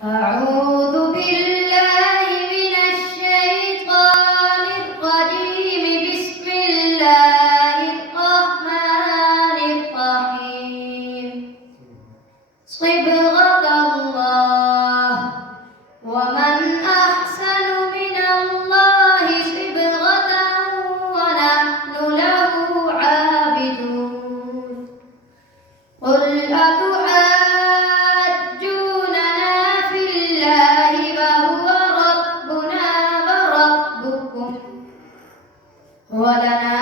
أعوذ بالله من الشيطان الرجيم. بسم الله الرحمن الرحيم. صبغة الله ومن أحسن من الله صبغة ونحن له عابدون. قل أتحاجوننا في الله وهو ربنا وربكم ولنا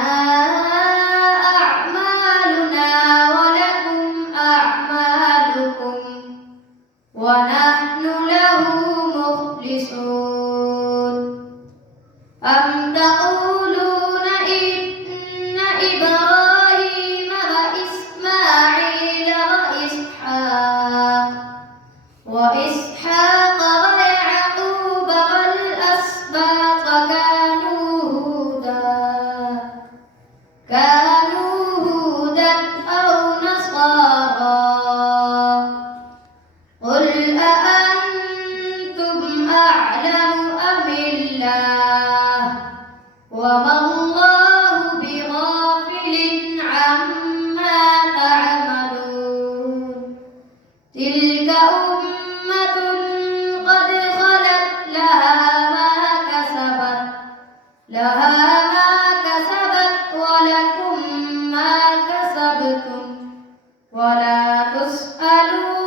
أعمالنا ولكم أعمالكم ونحن له مخلصون. أم تقولون إن إبراهيم وإسماعيل وإسحاق ويعقوب والأسباط كانوا هودا أو نصارى. قل أأنتم أعلم أم الله وما الله بغافل عما تعملون. تلك أمة قد خلت لها ما كسبت ولكم ما كسبتم ولا تسألون